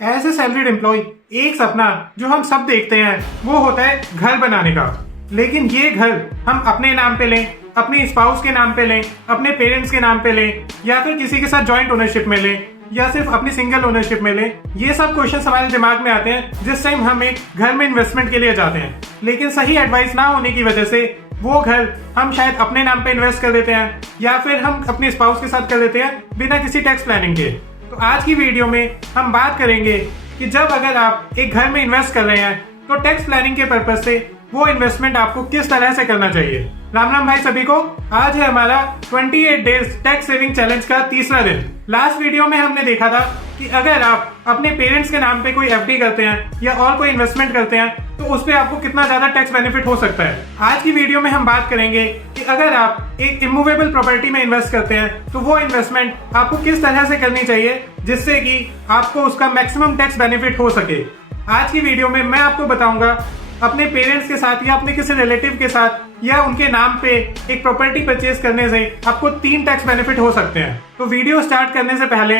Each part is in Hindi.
एज ए सैलरीड एम्प्लॉय एक सपना जो हम सब देखते हैं वो होता है घर बनाने का। लेकिन ये घर हम अपने नाम पे लें, अपने स्पाउस के नाम पे लें, अपने पेरेंट्स के नाम पे लें, या फिर किसी के साथ जॉइंट ओनरशिप में लें, या सिर्फ अपनी सिंगल ओनरशिप में लें, ये सब क्वेश्चन हमारे दिमाग में आते हैं जिस टाइम हम एक घर में इन्वेस्टमेंट के लिए जाते हैं। लेकिन सही एडवाइस ना होने की वजह से वो घर हम शायद अपने नाम पे इन्वेस्ट कर देते हैं, या फिर हम अपने स्पाउस के साथ कर देते हैं बिना किसी टैक्स प्लानिंग के। तो आज की वीडियो में हम बात करेंगे कि जब अगर आप एक घर में इन्वेस्ट कर रहे हैं तो टैक्स प्लानिंग के पर्पज से वो इन्वेस्टमेंट आपको किस तरह से करना चाहिए। राम राम भाई सभी को। आज है हमारा 28 डेज टैक्स सेविंग चैलेंज का तीसरा दिन। लास्ट वीडियो में हमने देखा था कि अगर आप अपने पेरेंट्स के नाम पे कोई एफडी करते हैं या और कोई इन्वेस्टमेंट करते हैं तो उस पे आपको कितना ज्यादा टैक्स बेनिफिट हो सकता है। आज की वीडियो में हम बात करेंगे कि अगर आप एक इमूवेबल प्रॉपर्टी में इन्वेस्ट करते हैं तो वो इन्वेस्टमेंट आपको किस तरह से करनी चाहिए जिससे कि आपको उसका मैक्सिमम टैक्स बेनिफिट हो सके। आज की वीडियो में मैं आपको बताऊंगा अपने पेरेंट्स के साथ या अपने किसी रिलेटिव के साथ या उनके नाम पे एक प्रॉपर्टी परचेज करने से आपको 3 टैक्स बेनिफिट हो सकते हैं। तो वीडियो स्टार्ट करने से पहले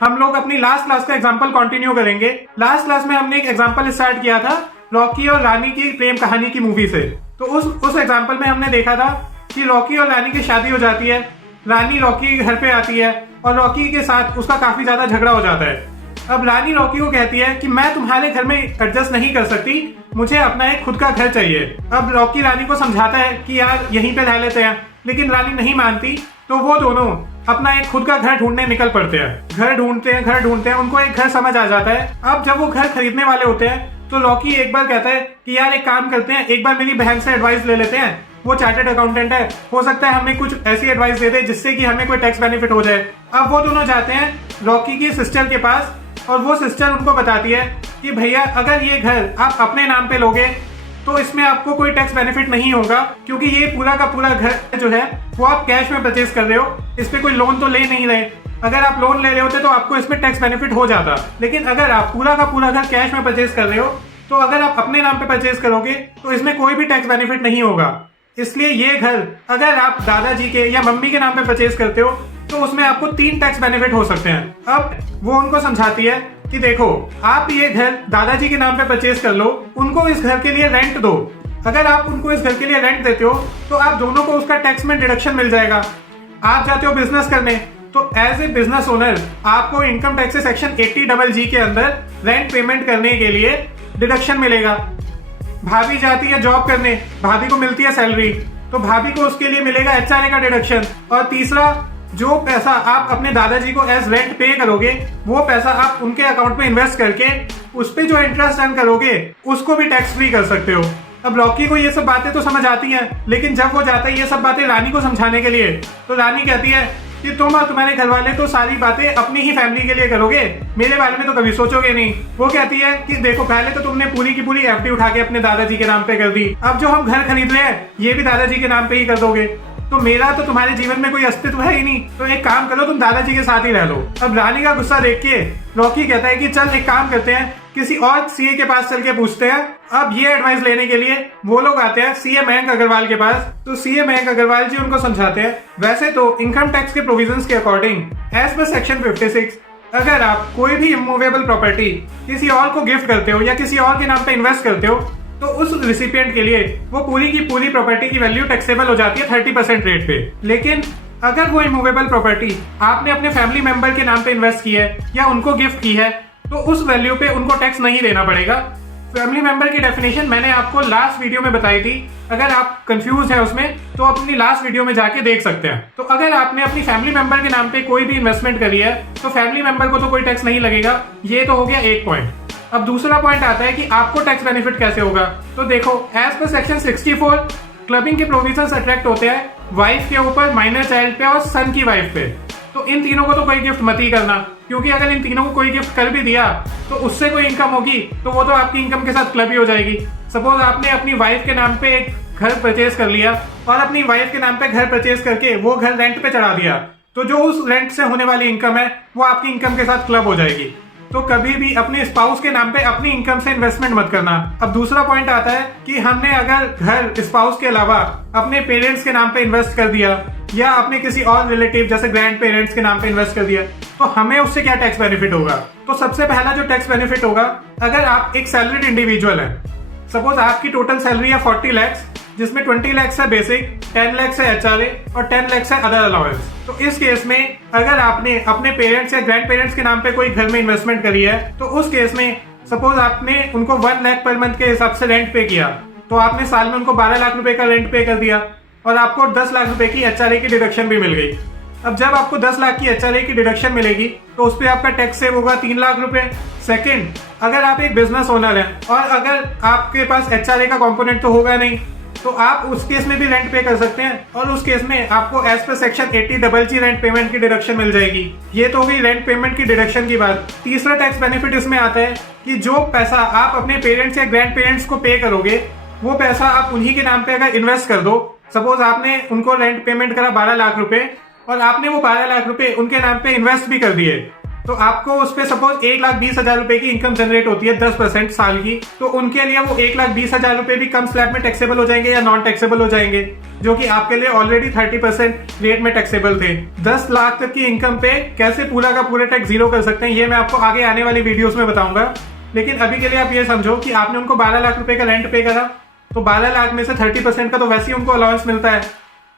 हम लोग अपनी लास्ट क्लास का एग्जांपल कंटिन्यू करेंगे। लास्ट क्लास में हमने एक एग्जांपल स्टार्ट किया था लॉकी और रानी की प्रेम कहानी की मूवी से। तो उस एग्जांपल में हमने देखा था कि लॉकी और रानी की शादी हो जाती है, रानी लॉकी के घर पे आती है और लॉकी के साथ उसका काफी ज्यादा झगड़ा हो जाता है। अब रानी लॉकी को कहती है कि मैं तुम्हारे घर में एडजस्ट नहीं कर सकती, मुझे अपना एक खुद का घर चाहिए। अब लॉकी रानी को समझाता है कि यार यहीं पे रह लेते हैं, लेकिन रानी नहीं मानती। तो वो दोनों अपना एक खुद का घर ढूंढने निकल पड़ते हैं। घर ढूंढते हैं, उनको एक घर समझ आ जाता है। अब जब वो घर खरीदने वाले होते हैं तो लॉकी एक बार कहता है कि यार एक काम करते हैं, एक बार मेरी बहन से एडवाइस ले लेते हैं, वो चार्टर्ड अकाउंटेंट है, हो सकता है हमें कुछ ऐसी एडवाइस दे दे जिससे कि हमें कोई टैक्स बेनिफिट हो जाए। अब वो दोनों जाते हैं लॉकी की सिस्टर के पास और वो सिस्टर उनको बताती है कि भैया अगर ये घर आप अपने नाम पे लोगे तो इसमें आपको कोई टैक्स बेनिफिट नहीं होगा, क्योंकि ये पूरा का पूरा घर जो है वो आप कैश में परचेज कर रहे हो, इस पे कोई लोन तो ले नहीं रहे। अगर आप लोन ले रहे होते तो आपको इसमें टैक्स बेनिफिट हो जाता, लेकिन अगर आप पूरा का पूरा घर कैश में परचेज कर रहे हो तो अगर आप अपने नाम पे परचेज करोगे तो इसमें कोई भी टैक्स बेनिफिट नहीं होगा। इसलिए ये घर अगर आप दादाजी के या मम्मी के नाम पे परचेज करते हो तो उसमें आपको 3 टैक्स बेनिफिट हो सकते हैं। अब वो उनको समझाती है कि देखो आप ये घर दादाजी के नाम पे परचेज कर लो, उनको इस घर के लिए रेंट दो। अगर आप उनको इस घर के लिए रेंट देते हो तो आप दोनों को उसका टैक्स में डिडक्शन मिल जाएगा। आप जाते हो बिजनेस करने तो एज ए बिजनेस ओनर आपको इनकम टैक्स सेक्शन 80GG के अंदर रेंट पेमेंट करने के लिए डिडक्शन मिलेगा। भाभी जाती है जॉब करने, भाभी को मिलती है सैलरी, तो भाभी को उसके लिए मिलेगा HRA का डिडक्शन। और तीसरा, जो पैसा आप अपने दादाजी को एज रेंट पे करोगे वो पैसा आप उनके अकाउंट में इन्वेस्ट करके उस पे जो इंटरेस्ट अर्न करोगे उसको भी टैक्स फ्री कर सकते हो। अब लॉकी को ये सब बातें तो समझ आती हैं, लेकिन जब वो जाता है ये सब बातें रानी को समझाने के लिए तो रानी कहती है कि तुम और तुम्हारे घर वाले तो सारी बातें अपनी ही फैमिली के लिए करोगे, मेरे बारे में तो कभी सोचोगे नहीं। वो कहती है कि देखो पहले तो तुमने पूरी की पूरी एफडी उठा के अपने दादाजी के नाम पे कर दी, अब जो हम घर खरीद रहे हैं ये भी दादाजी के नाम पे ही कर दोगे, तो मेरा तो तुम्हारे जीवन में कोई अस्तित्व है ही नहीं, तो एक काम करो तुम दादाजी के साथ ही रह लो। अब रानी का गुस्सा देख के लॉकी कहता है कि चल एक काम करते हैं, किसी और सीए के पास चल के पूछते हैं। अब ये एडवाइस लेने के लिए वो लोग आते हैं सीए मयंक अग्रवाल के पास। तो सीए मयंक अग्रवाल जी उनको समझाते हैं वैसे तो इनकम टैक्स के प्रोविजंस के अकॉर्डिंग एज पर सेक्शन 56 अगर आप कोई भी इमूवेबल प्रॉपर्टी किसी और को गिफ्ट करते हो या किसी और के नाम पे इन्वेस्ट करते हो तो उस रिसिपिएंट के लिए वो पूरी की पूरी प्रॉपर्टी की वैल्यू टैक्सेबल हो जाती है 30% रेट पे। लेकिन अगर वो इमूवेबल प्रॉपर्टी आपने अपने फैमिली मेंबर के नाम पे इन्वेस्ट की है या उनको गिफ्ट की है तो उस वैल्यू पे उनको टैक्स नहीं देना पड़ेगा। फैमिली मेंबर की डेफिनेशन मैंने आपको लास्ट वीडियो में बताई थी, अगर आप कंफ्यूज है उसमें तो अपनी लास्ट वीडियो में जाके देख सकते हैं। तो अगर आपने अपनी फैमिली मेंबर के नाम पे कोई भी इन्वेस्टमेंट करी है तो फैमिली मेंबर को तो कोई टैक्स नहीं लगेगा। ये तो हो गया एक पॉइंट। अब दूसरा पॉइंट आता है कि आपको टैक्स बेनिफिट कैसे होगा। तो देखो एज पर सेक्शन 64 क्लबिंग के प्रोविजंस अट्रैक्ट होते हैं वाइफ के ऊपर, माइनर चाइल्ड पे और सन की वाइफ पे। तो इन तीनों को तो कोई गिफ्ट मत ही करना, क्योंकि अगर इन तीनों को कोई गिफ्ट कर भी दिया तो उससे कोई इनकम होगी तो वो तो आपकी इनकम के साथ क्लब ही हो जाएगी। सपोज आपने अपनी वाइफ के नाम पे एक घर परचेज कर लिया और अपनी वाइफ के नाम पे घर परचेज करके वो घर रेंट पे चढ़ा दिया, तो जो उस रेंट से होने वाली इनकम है वो आपकी इनकम के साथ क्लब हो जाएगी। तो कभी भी अपने स्पाउस के नाम पे अपनी इनकम से इन्वेस्टमेंट मत करना। अब दूसरा पॉइंट आता है कि हमने अगर घर स्पाउस के अलावा अपने पेरेंट्स के नाम पे इन्वेस्ट कर दिया या अपने किसी और रिलेटिव जैसे ग्रैंड पेरेंट्स के नाम पे इन्वेस्ट कर दिया तो तो हमें उससे क्या टैक्स बेनिफिट होगा। तो सबसे पहला जो टैक्स बेनिफिट होगा, अगर आप एक सैलरीड इंडिविजुअल है, सपोज आपकी टोटल सैलरी है 40 लाख, जिसमें 20 लाख है बेसिक, 10 लाख है HRA और 10 लाख है अदर अलाउंस। तो इस केस में अगर आपने अपने पेरेंट्स या ग्रैंड पेरेंट्स के नाम पे कोई घर में इन्वेस्टमेंट करी है, तो उस केस में सपोज आपने उनको 1 लाख पर मंथ के हिसाब से रेंट पे किया, तो आपने साल में उनको 12 लाख रुपए का रेंट पे कर दिया और आपको 10 लाख रुपए की HRA की डिडक्शन भी मिल गई। अब जब आपको 10 लाख की HRA की डिडक्शन मिलेगी तो उस पर आपका टैक्स सेव होगा 3 लाख रुपए। सेकंड, अगर आप एक बिजनेस ओनर हैं और अगर आपके पास HRA का कंपोनेंट तो होगा नहीं, तो आप उस केस में भी रेंट पे कर सकते हैं और उस केस में आपको as per section 80GG rent payment की डिडक्शन मिल जाएगी। ये तो होगी रेंट पेमेंट की डिडक्शन की बात। तीसरा टैक्स बेनिफिट इसमें आता है कि जो पैसा आप अपने पेरेंट्स या ग्रैंड पेरेंट्स को पे करोगे, वो पैसा आप उन्हीं के नाम पे अगर इन्वेस्ट कर दो, सपोज आपने उनको रेंट पेमेंट करा 12 लाख रुपए और आपने वो 12 लाख रुपए उनके नाम पे इन्वेस्ट भी कर दिए, तो आपको उस पे सपोज 1,20,000 रुपए की इनकम जनरेट होती है 10% साल की, तो उनके लिए वो 1,20,000 रुपए भी कम स्लैब में टैक्सेबल हो जाएंगे या नॉन टैक्सेबल हो जाएंगे, जो कि आपके लिए ऑलरेडी 30% रेट में टैक्सेबल थे। 10 लाख तक की इनकम पे कैसे पूरा का पूरा टैक्स जीरो कर सकते हैं, ये मैं आपको आगे आने वाली वीडियोस में बताऊंगा। लेकिन अभी के लिए आप ये समझो कि आपने उनको 12 लाख रुपए का रेंट पे करा, तो 12 लाख में से 30% का तो वैसे ही उनको अलाउंस मिलता है।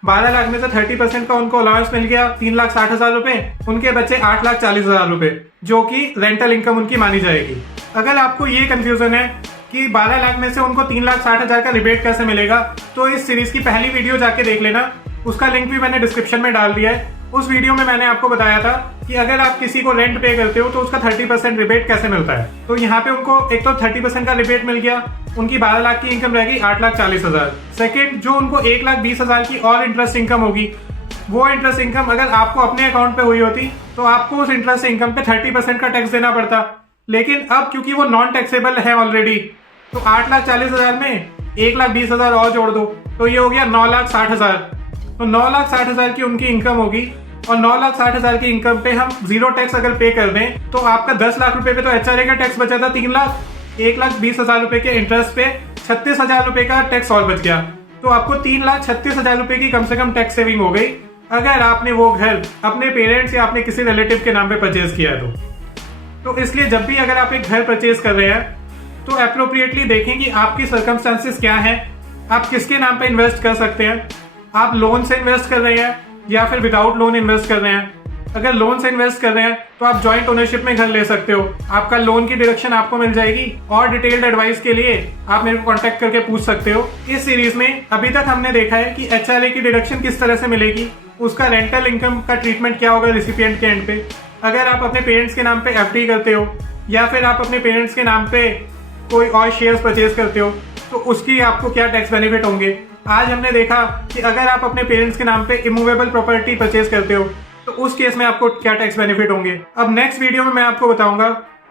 12 लाख में से 30% का उनको अलाउंस मिल गया 3,60,000 रुपए, उनके बचे 8,40,000 रुपए, जो कि रेंटल इनकम उनकी मानी जाएगी। अगर आपको ये कंफ्यूजन है कि 12 लाख में से उनको 3,60,000 का रिबेट कैसे मिलेगा, तो इस सीरीज की पहली वीडियो जाके देख लेना, उसका लिंक भी मैंने डिस्क्रिप्शन में डाल दिया है। उस वीडियो में मैंने आपको बताया था कि अगर आप किसी को रेंट पे करते हो तो उसका 30% रिबेट कैसे मिलता है। तो यहाँ पे उनको एक तो 30% का रिबेट मिल गया, उनकी 12 लाख की इनकम रहेगी 8,40,000। सेकेंड, जो उनको 1,20,000 की और इंटरेस्ट इनकम होगी, वो इंटरेस्ट इनकम अगर आपको अपने अकाउंट पे हुई होती तो आपको उस इंटरेस्ट इनकम पे 30% का टैक्स देना पड़ता। लेकिन अब क्योंकि वो नॉन टैक्सेबल है ऑलरेडी, तो 8,40,000 में 1,20,000 और जोड़ दो, तो ये हो गया 9,60,000। तो 9,60,000 की उनकी इनकम होगी और 9,60,000 की इनकम पे हम जीरो टैक्स अगर पे कर दें, तो आपका 10 लाख रुपए पे तो HRA का टैक्स बचा था 3 लाख, 1,20,000 रुपए के इंटरेस्ट पे 36,000 रुपए का टैक्स और बच गया, तो आपको 3,36,000 रुपए की कम से कम टैक्स सेविंग हो गई अगर आपने वो घर अपने पेरेंट्स या अपने किसी रिलेटिव के नाम पे परचेज किया है। तो इसलिए जब भी अगर आप एक घर परचेज कर रहे हैं तो अप्रोप्रिएटली देखें कि आपकी सर्कमस्टांसेस क्या है, आप किसके नाम पे इन्वेस्ट कर सकते हैं, आप लोन से इन्वेस्ट कर रहे हैं या फिर विदाउट लोन इन्वेस्ट कर रहे हैं। अगर लोन से इन्वेस्ट कर रहे हैं तो आप जॉइंट ओनरशिप में घर ले सकते हो, आपका लोन की डिडक्शन आपको मिल जाएगी। और डिटेल्ड एडवाइस के लिए आप मेरे को कांटेक्ट करके पूछ सकते हो। इस सीरीज में अभी तक हमने देखा है कि HRA की डिडक्शन किस तरह से मिलेगी, उसका रेंटल इनकम का ट्रीटमेंट क्या होगा रिसिपिएंट के एंड पे, अगर आप अपने पेरेंट्स के नाम पे FD करते हो या फिर आप अपने पेरेंट्स के नाम पे कोई और शेयर्स परचेज करते हो, तो उसकी आपको क्या टैक्स बेनिफिट होंगे। आज हमने देखा कि अगर आप अपने पेरेंट्स के नाम पे इमूवेबल प्रॉपर्टी परचेज करते हो तो उस केस में आपको क्या टैक्स बेनिफिट होंगे। अब नेक्स्ट वीडियो में मैं आपको बताऊंगा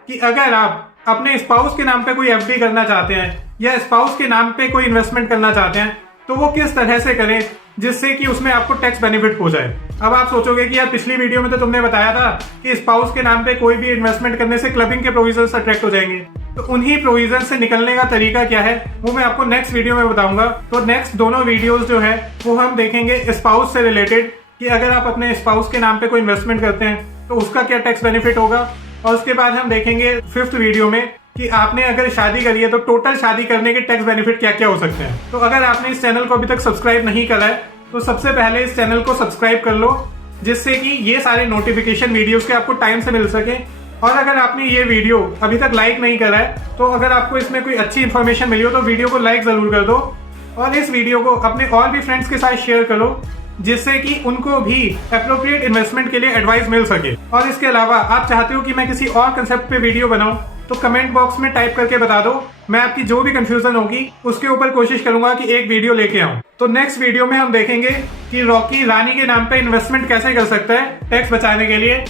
कि अगर आप अपने स्पाउस के नाम पे कोई FD करना चाहते हैं या स्पाउस के नाम पे कोई इन्वेस्टमेंट करना चाहते हैं तो वो किस तरह से करें जिससे कि उसमें आपको टैक्स बेनिफिट हो जाए। अब आप सोचोगे कि यार पिछली वीडियो में तो तुमने बताया था कि स्पाउस के नाम पे कोई भी इन्वेस्टमेंट करने से क्लबिंग के प्रोविजंस अट्रैक्ट हो जाएंगे, तो उन्हीं प्रोविजन से निकलने का तरीका क्या है वो मैं आपको नेक्स्ट वीडियो में बताऊंगा। तो नेक्स्ट दोनों वीडियोस जो है वो हम देखेंगे स्पाउस से रिलेटेड कि अगर आप अपने स्पाउस के नाम पे कोई इन्वेस्टमेंट करते हैं तो उसका क्या टैक्स बेनिफिट होगा। और उसके बाद हम देखेंगे 5th वीडियो में कि आपने अगर शादी करी है तो टोटल शादी करने के टैक्स बेनिफिट क्या क्या हो सकते हैं। तो अगर आपने इस चैनल को अभी तक सब्सक्राइब नहीं करा है तो सबसे पहले इस चैनल को सब्सक्राइब कर लो, जिससे कि ये सारे नोटिफिकेशन वीडियोस के आपको टाइम से मिल सके। और अगर आपने ये वीडियो अभी तक लाइक नहीं करा है तो अगर आपको इसमें कोई अच्छी इन्फॉर्मेशन मिली हो तो वीडियो को लाइक जरूर कर दो और इस वीडियो को अपने और भी फ्रेंड्स के साथ शेयर करो, जिससे कि उनको भी एप्रोप्रिएट इन्वेस्टमेंट के लिए एडवाइस मिल सके। और इसके अलावा आप चाहते हो कि मैं किसी और कंसेप्ट पे वीडियो बनाऊं तो कमेंट बॉक्स में टाइप करके बता दो, मैं आपकी जो भी कंफ्यूजन होगी उसके ऊपर कोशिश करूंगा कि एक वीडियो लेके आऊं। तो नेक्स्ट वीडियो में हम देखेंगे कि रॉकी रानी के नाम पे इन्वेस्टमेंट कैसे कर सकता है टैक्स बचाने के लिए।